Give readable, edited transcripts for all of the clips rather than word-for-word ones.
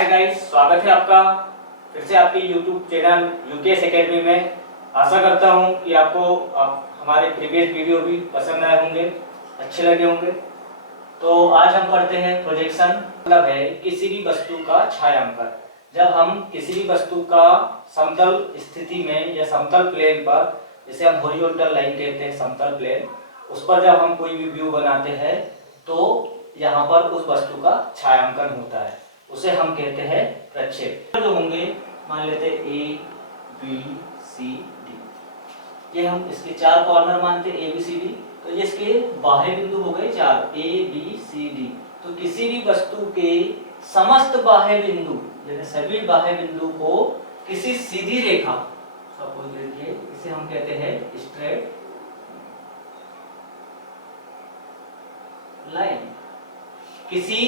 Hi guys, स्वागत है आपका फिर से आपके YouTube चैनल यूकेएस एकेडमी में। आशा करता हूं कि आपको हमारे प्रीवियस वीडियो भी पसंद आए होंगे, अच्छे लगे होंगे। तो आज हम पढ़ते हैं प्रोजेक्शन, मतलब है किसी भी वस्तु का छायांकन। जब हम किसी भी वस्तु का समतल स्थिति में या समतल प्लेन पर, जिसे हम हॉरिजॉन्टल लाइन कहते हैं, समतल प्लेन, उस पर जब हम कोई भी व्यू बनाते हैं तो यहाँ पर उस वस्तु का छायांकन होता है, उसे हम कहते हैं प्रक्षेप। जो होंगे मान लेते हैं ए बी सी डी, ये हम इसके चार कॉर्नर मानते हैं ए बी सी डी। तो ये इसके बाह्य बिंदु हो गए चार, ए बी सी डी। तो किसी भी वस्तु के समस्त बाह्य बिंदु, जैसे सभी बाह्य बिंदु को किसी सीधी रेखा, सपोज लीजिए इसे हम कहते हैं स्ट्रेट लाइन, किसी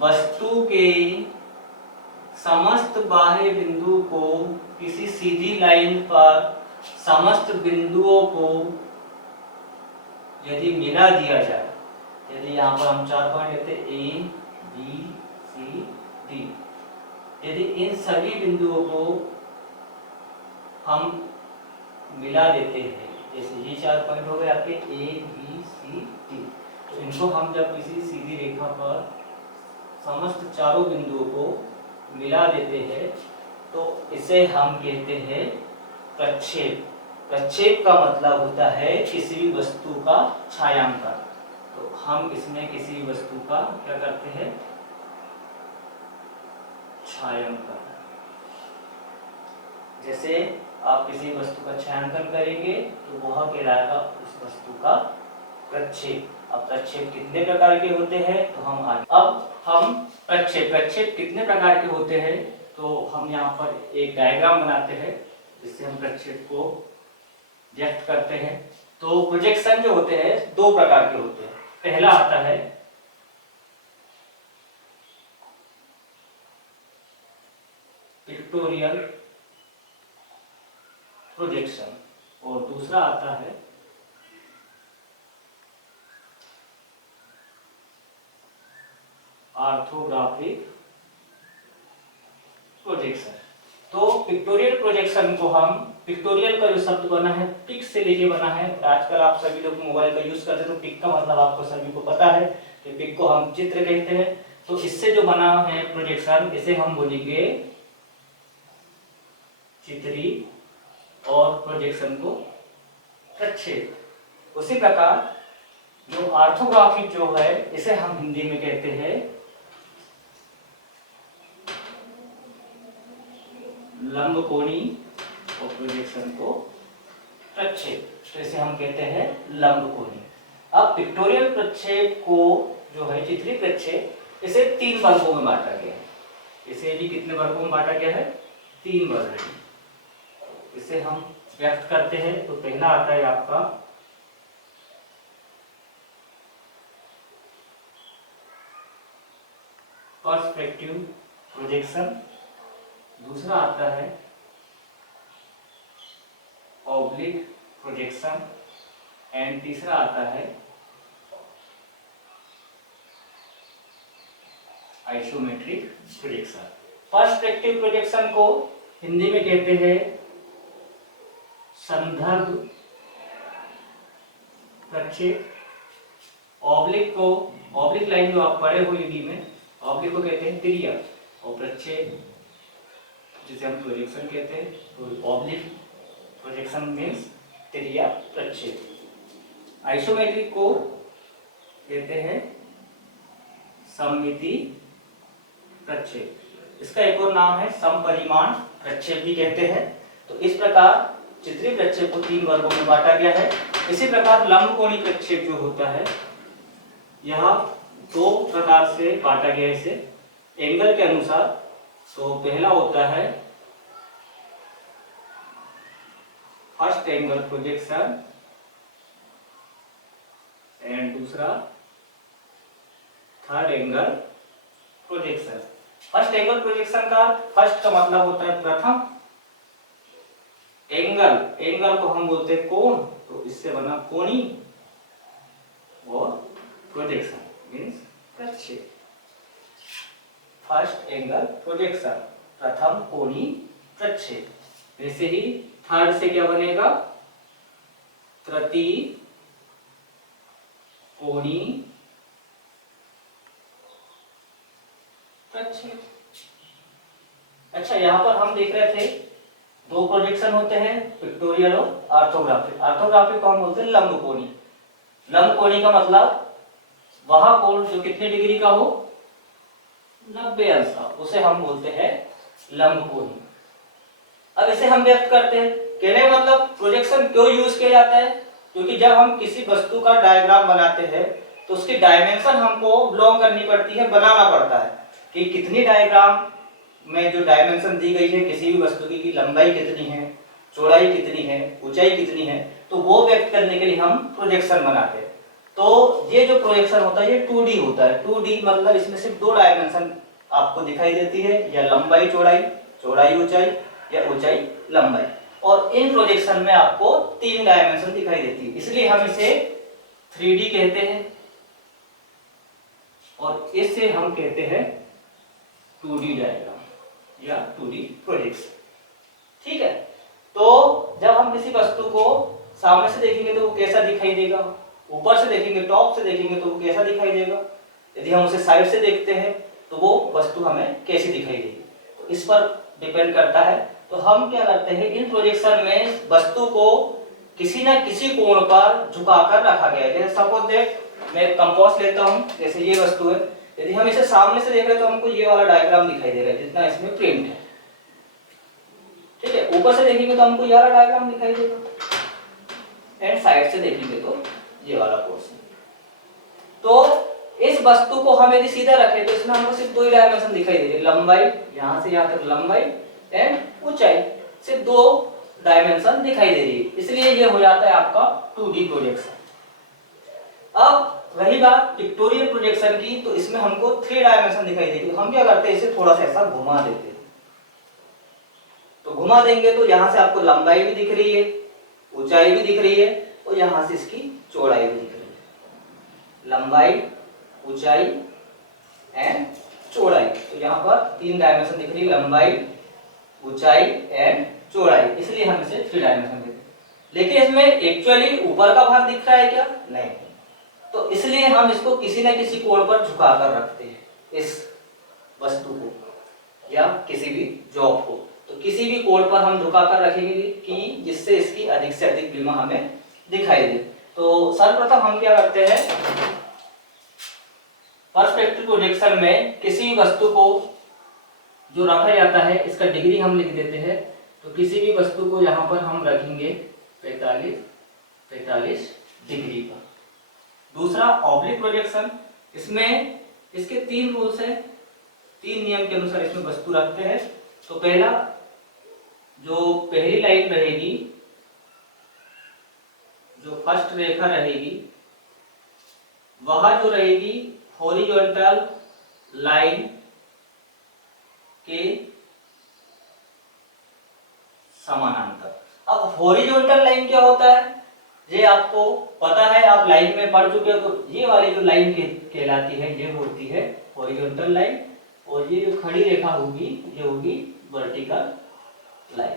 वस्तु के समस्त बाह्य बिंदु को किसी सीधी लाइन पर समस्त बिंदुओं को यदि मिला दिया जाए, यदि यहाँ पर हम चार पॉइंट लेते ए बी सी डी, यदि इन सभी बिंदुओं को हम मिला देते हैं, जैसे ये चार पॉइंट हो गए आपके ए बी सी डी, तो इनको हम जब किसी सीधी रेखा पर समस्त चारों बिंदुओं को मिला देते हैं तो इसे हम कहते हैं प्रक्षेप। प्रक्षेप का मतलब होता है किसी भी वस्तु का छायांकन। तो हम इसमें किसी भी वस्तु का क्या करते हैं, छायांकन। जैसे आप किसी वस्तु का छायांकन करेंगे तो वह कहलाएगा उस वस्तु का प्रक्षेप। अब प्रक्षेप कितने प्रकार के होते हैं तो हम आगे, अब हम प्रक्षेप कितने प्रकार के होते हैं तो हम यहाँ पर एक डायग्राम बनाते हैं जिससे हम प्रक्षेप को व्यक्त करते हैं। तो प्रोजेक्शन जो होते हैं दो प्रकार के होते हैं। पहला आता है पिक्टोरियल प्रोजेक्शन और दूसरा आता है ऑर्थोग्राफिक प्रोजेक्शन। तो पिक्टोरियल प्रोजेक्शन को हम, पिक्टोरियल का जो शब्द बना है पिक से लेके बना है। आजकल आप सभी लोग मोबाइल का यूज करते हैं तो पिक का मतलब आपको सभी को पता है कि पिक को हम चित्र कहते हैं। तो इससे जो बना है प्रोजेक्शन, इसे हम बोलेंगे चित्री और प्रोजेक्शन को प्रक्षेप। उसी प्रकार जो ऑर्थोग्राफिक जो है इसे हम हिंदी में कहते हैं लंबकोणी और प्रोजेक्शन को प्रक्षेप, तो इसे हम कहते हैं लंबकोणी। अब पिक्टोरियल प्रक्षेप को जो है चित्रीय प्रक्षेप, इसे तीन वर्गों में बांटा गया है। इसे भी कितने वर्गों में बांटा गया है, तीन वर्ग में। इसे हम व्यक्त करते हैं तो पहला आता है आपका पर्सपेक्टिव प्रोजेक्शन, दूसरा आता है ऑब्लिक प्रोजेक्शन एंड तीसरा आता है आइसोमेट्रिक प्रोजेक्शन। पर्सपेक्टिव प्रोजेक्शन को हिंदी में कहते हैं संदर्भ प्रक्षेप। ऑब्लिक को, ऑब्लिक लाइन जो आप पढ़े हो हिंदी में, ऑब्लिक को कहते हैं तिर्यक, और प्रक्षेप जिसे हम प्रोजेक्शन कहते हैं, तो ऑब्लिक प्रोजेक्शन मीन्स तिर्यक प्रक्षेप। आइसोमेट्रिक को कहते हैं सममिति प्रक्षेप। इसका एक और नाम है समपरिमाण प्रक्षेप भी कहते हैं। तो इस प्रकार चित्रीय प्रक्षेप को तीन वर्गों में बांटा गया है। इसी प्रकार लंबकोणी प्रक्षेप जो होता है, यह दो प्रकार से बांटा गया है इसे एंगल के अनुसार। तो पहला होता है फर्स्ट एंगल प्रोजेक्शन एंड दूसरा third angle projection. First angle projection का, फर्स्ट का मतलब होता है प्रथम, एंगल को हम बोलते हैं कोण, तो इससे बना कोणी, और प्रोजेक्शन मीन्स प्रक्षेप। फर्स्ट एंगल प्रोजेक्शन, प्रथम कोणीय प्रक्षेप। वैसे ही थर्ड से क्या बनेगा, तृतीय कोणीय प्रक्षेप। अच्छा, यहाँ पर हम देख रहे थे दो प्रोजेक्शन होते हैं, पिक्टोरियल और ऑर्थोग्राफिक। ऑर्थोग्राफिक को हम बोलते हैं लंब कोणीय। लंब कोणीय का मतलब वह कोण जो कितने डिग्री का हो, 90 अंश का, उसे हम बोलते हैं लंब कोणीय। अब इसे हम व्यक्त करते हैं, कहने का मतलब प्रोजेक्शन क्यों यूज किया जाता है, क्योंकि जब हम किसी वस्तु का डायग्राम बनाते हैं तो उसकी डायमेंशन हमको बिलोंग करनी पड़ती है, बनाना पड़ता है कि कितनी डायग्राम में जो डायमेंशन दी गई है किसी भी वस्तु की लंबाई कितनी है, चौड़ाई कितनी है, ऊंचाई कितनी है, तो वो व्यक्त करने के लिए हम प्रोजेक्शन बनाते हैं। तो ये जो प्रोजेक्शन होता है ये 2D होता है। 2D मतलब इसमें सिर्फ दो डायमेंशन आपको दिखाई देती है, या लंबाई चौड़ाई, चौड़ाई ऊंचाई, या ऊंचाई लंबाई। और इन प्रोजेक्शन में आपको 3 डायमेंशन दिखाई देती है, इसलिए हम इसे 3D कहते हैं और इससे हम कहते हैं 2D डायग्राम या 2D प्रोजेक्शन। ठीक है, तो जब हम किसी वस्तु को सामने से देखेंगे तो वो कैसा दिखाई देगा, ऊपर से देखेंगे, टॉप से देखेंगे तो वो कैसा दिखाई देगा, यदि हम उसे साइड से देखते हैं तो वो वस्तु हमें कैसी दिखाई देगी, तो इस पर डिपेंड करता है। तो हम क्या करते हैं, इन प्रोजेक्शन में वस्तु को किसी न किसी कोण पर झुकाकर रखा गया है। जैसे सपोज देख, मैं कंपास लेता हूं, जैसे ये वस्तु है, यदि हम इसे सामने से देख रहे हैं तो हमको ये वाला डायग्राम दिखाई दे रहा है जितना इसमें प्रिंट है। ठीक है, ऊपर से देखेंगे तो हमको ये वाला डायग्राम दिखाई देगा, एंड साइड से देखेंगे तो ये वाला पोर्शन। तो इस वस्तु को हम यदि सीधा रखें तो इसमें हमको सिर्फ 2 ही डायमेंशन दिखाई दे रही है, लंबाई, यहां से यहां तक लंबाई, एंड ऊंचाई, सिर्फ 2 डायमेंशन दिखाई दे रही है, इसलिए ये हो जाता है आपका 2D प्रोजेक्शन। अब रही बात पिक्टोरियल प्रोजेक्शन की, तो इसमें हमको 3 डायमेंशन दिखाई देगी। हम क्या करते हैं, इसे थोड़ा सा ऐसा घुमा देते हैं, तो घुमा देंगे तो यहाँ से आपको लंबाई भी दिख रही है, ऊंचाई भी दिख रही है, और यहाँ से इसकी चौड़ाई भी दिख रही है, लंबाई, ऊंचाई एंड चौड़ाई। तो यहाँ पर 3 डायमेंशन दिख रही है, लंबाई, ऊंचाई एंड चौड़ाई, इसलिए हम इसे 3 डायमेंशन देते हैं। लेकिन इसमें एक्चुअली ऊपर का भाग दिख रहा है क्या, नहीं, तो इसलिए हम इसको किसी न किसी कोण पर झुकाकर रखते हैं, इस वस्तु को या किसी भी जॉब को। तो किसी भी कोण पर हम झुकाकर रखेंगे कि जिससे इसकी अधिक से अधिक विमा हमें दिखाई दे। तो सर्वप्रथम हम क्या करते हैं, पर्सपेक्टिव प्रोजेक्शन में किसी भी वस्तु को जो रखा जाता है इसका डिग्री हम लिख देते हैं। तो किसी भी वस्तु को यहाँ पर हम रखेंगे 45 डिग्री पर। दूसरा ऑब्लिक प्रोजेक्शन, इसमें इसके 3 रूल्स हैं, 3 नियम के अनुसार इसमें वस्तु रखते हैं। तो पहला, जो पहली लाइन रहेगी, जो फर्स्ट रेखा रहेगी, वह जो रहेगी हॉरिजॉन्टल लाइन के समानांतर। अब हॉरिजॉन्टल लाइन क्या होता है, ये आपको पता है, आप लाइन में पढ़ चुके हो। तो ये वाली जो लाइन कहलाती है, ये होती है हॉरिजॉन्टल लाइन, और ये जो खड़ी रेखा होगी ये होगी वर्टिकल लाइन।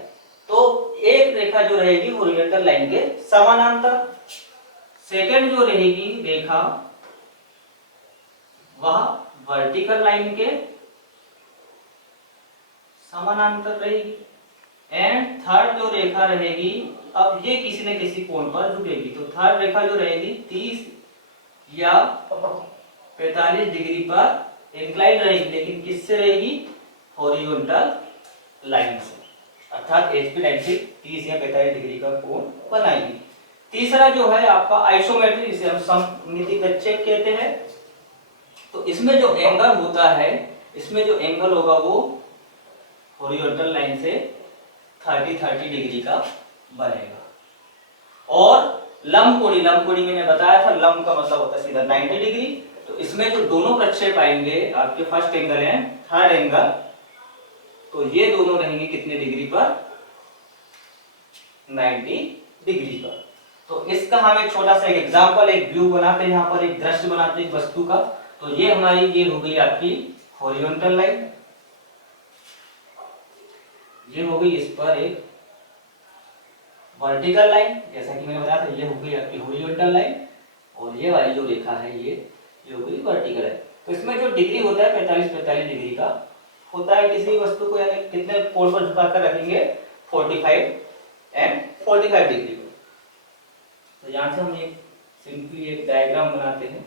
तो एक रेखा जो रहेगी हॉरिजॉन्टल लाइन के समानांतर, सेकंड जो रहेगी रेखा वह वर्टिकल लाइन के समानांतर रहेगी, एंड थर्ड जो रेखा रहेगी, अब ये किसी न किसी कोण पर झुकेगी। तो थर्ड रेखा जो रहेगी 30 या 45 डिग्री पर इंक्लाइन रहेगी, लेकिन किससे रहेगी, हॉरिजॉन्टल लाइन से, अर्थात HP लाइन से 30 या 45 डिग्री का कोण बनाएगी। तीसरा जो है आपका आइसोमेट्री, जिसे हम सममिति प्रक्षेप कहते हैं। तो इसमें जो एंगल होता है, इसमें जो एंगल होगा वो हॉरिजॉन्टल लाइन से 30 डिग्री का बनेगा। और लंब कोणी मैंने बताया था, लंब का मतलब होता है सीधा 90 डिग्री। तो इसमें जो दोनों प्रक्षेप आएंगे, आपके फर्स्ट एंगल है, थर्ड एंगल, तो ये दोनों रहेंगे कितने डिग्री पर, 90 डिग्री पर। तो इसका हम एक छोटा सा एग्जांपल, एक व्यू बनाते हैं, यहाँ पर एक दृश्य बनाते हैं एक वस्तु का। तो ये हमारी ये हो गई आपकी हॉरिजॉन्टल लाइन, ये हो गई इस पर एक वर्टिकल लाइन, जैसा कि मैंने बताया था ये हो गई आपकी हॉरिजॉन्टल लाइन, और ये वाली जो रेखा है ये हो गई वर्टिकल लाइन। तो इसमें जो डिग्री होता है 45 डिग्री का होता है किसी वस्तु को, यानी कितने कोण पर झुकाकर रखेंगे 45 एंड 45 डिग्री को। तो यहाँ से हम एक सिंपली एक डायग्राम बनाते हैं।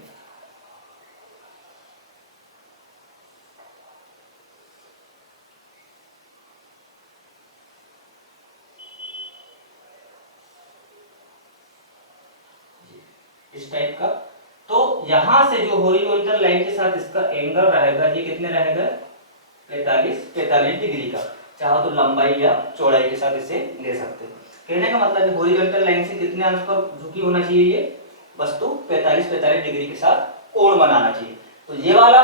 इस टाइप का। तो यहां से जो हॉरिजॉन्टल लाइन के साथ इसका एंगल रहेगा ये कितने रहेगा 45 डिग्री का। चाहो तो लंबाई या चौड़ाई के साथ इसे ले सकते हो। कहने का मतलब है हॉरिजॉन्टल लाइन से कितने अंश पर झुकी होना चाहिए ये वस्तु 45 डिग्री के साथ कोण बनाना चाहिए। तो ये वाला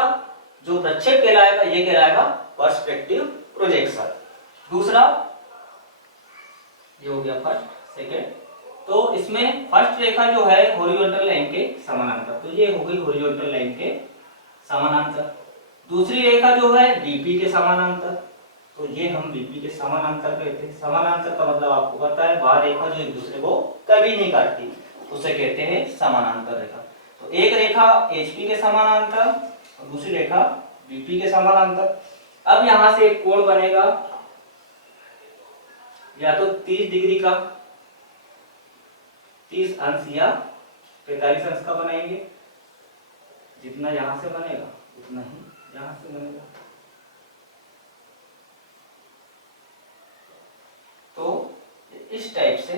जो प्रक्षेप कहलाएगा ये कहलाएगा पर्सपेक्टिव प्रोजेक्शन। दूसरा ये हो गया फर्स्ट। सेकेंड, तो इसमें फर्स्ट रेखा जो है हॉरिजॉन्टल लाइन के समानांतर, तो ये हो गई हॉरिजॉन्टल लाइन के समानांतर। दूसरी रेखा जो है बीपी के समानांतर, तो ये हम बीपी के समानांतर कहते हैं। समानांतर का मतलब आपको पता है वह रेखा जो एक दूसरे को कभी नहीं काटती उसे कहते हैं समानांतर रेखा। तो एक रेखा एचपी के समानांतर और दूसरी रेखा बीपी के समानांतर। अब यहां से एक कोण बनेगा या तो 30 डिग्री का 30 अंश या 45 अंश का बनाएंगे। जितना यहां से बनेगा उतना ही यहां से बनेगा। तो इस टाइप से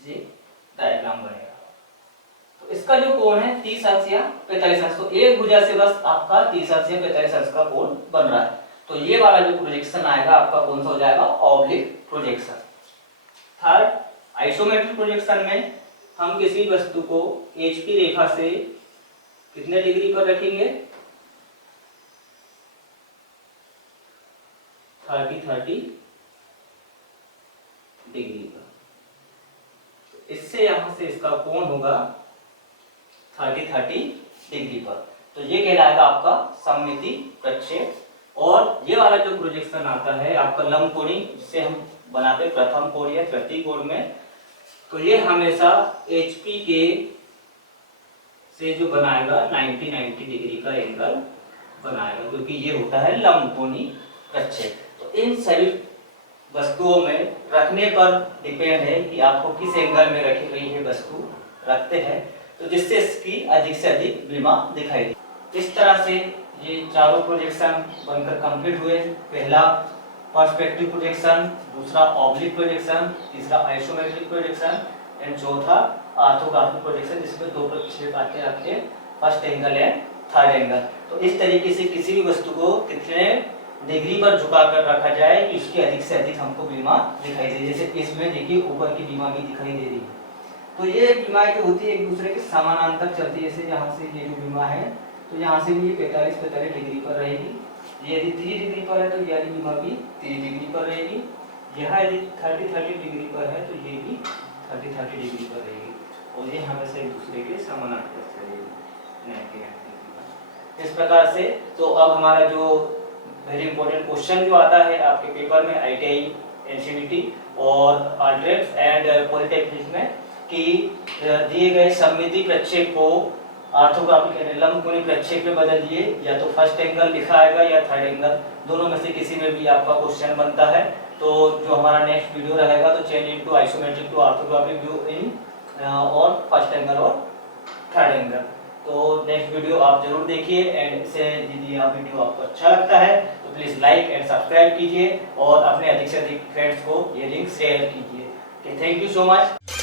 ये डायग्राम बनेगा। तो इसका जो कोण है 30 अंश या 45 अंश, तो एक भुजा से बस आपका 30 अंश या 45 अंश का कोण बन रहा है। तो ये वाला जो प्रोजेक्शन आएगा आपका कौन सा हो जाएगा oblique projection. Third, isometric projection में हम किसी वस्तु को एचपी रेखा से कितने डिग्री पर रखेंगे 30 डिग्री पर। इससे यहां से इसका कोण होगा 30 डिग्री पर। तो ये कहलाएगा आपका सममिति प्रक्षेप। और ये वाला जो प्रोजेक्शन आता है आपका लंबकोणी, जिसे हम बनाते हैं प्रथम कोण या तृतीय कोण में, तो ये हमेशा एचपी के से जो बनाएगा 90 डिग्री का एंगल बनाएगा, क्योंकि ये होता है लंबकोणी प्रक्षेप। तो इन सभी वस्तुओं में रखने पर डिपेंड है कि आपको किस एंगल में रखी गई है वस्तु रखते हैं, तो जिससे इसकी अधिक से अधिक विमा दिखाई दे। इस तरह से ये चारों प्रोजेक्शन बनकर कंप्लीट हुए। पहला पर्सपेक्टिव प्रोजेक्शन, दूसरा ऑब्लिक प्रोजेक्शन, तीसरा आइसोमेट्रिक प्रोजेक्शन एंड चौथा ऑर्थोग्राफिक प्रोजेक्शन, जिसमें दो प्रक्षेप आते हैं आपके first angle and third angle. तो इस तरीके से किसी भी वस्तु को कितने डिग्री पर झुका कर रखा जाए कि उसकी अधिक से अधिक हमको बीमा दिखाई दे। जैसे इसमें देखिए ऊपर की बीमा भी दिखाई दे रही है। तो ये बीमा जो होती है एक दूसरे के समानांतर चलती है। जैसे यहाँ से ये जो बीमा है तो यहाँ से भी ये 45 डिग्री पर रहेगी। ये यदि 30 डिग्री पर है तो ये वाली बीमा भी 30 डिग्री पर रहेगी। यहाँ यदि 30 डिग्री पर है तो ये भी 30 डिग्री पर रहेगी। और ये हमेशा एक दूसरे के समानांतर चलेगी। इस प्रकार से तो अब हमारा जो वेरी इंपॉर्टेंट क्वेश्चन जो आता है आपके पेपर में ITI, NCVT और अल्ट्रेक्स एंड पॉलिटेक्निक में कि दिए गए सममिति प्रक्षेप को ऑर्थोग्राफिक यानी लंबकोणी प्रक्षेप में बदल दिए, या तो फर्स्ट एंगल लिखा आएगा या थर्ड एंगल, दोनों में से किसी में भी आपका क्वेश्चन बनता है। तो जो हमारा नेक्स्ट वीडियो रहेगा तो change into isometric to orthographic view in और फर्स्ट एंगल और थर्ड एंगल। तो नेक्स्ट वीडियो आप जरूर देखिए। एंड से यदि यह वीडियो आपको अच्छा लगता है तो प्लीज लाइक एंड सब्सक्राइब कीजिए और अपने अधिक से अधिक फ्रेंड्स को ये लिंक शेयर कीजिए। Thank you so much.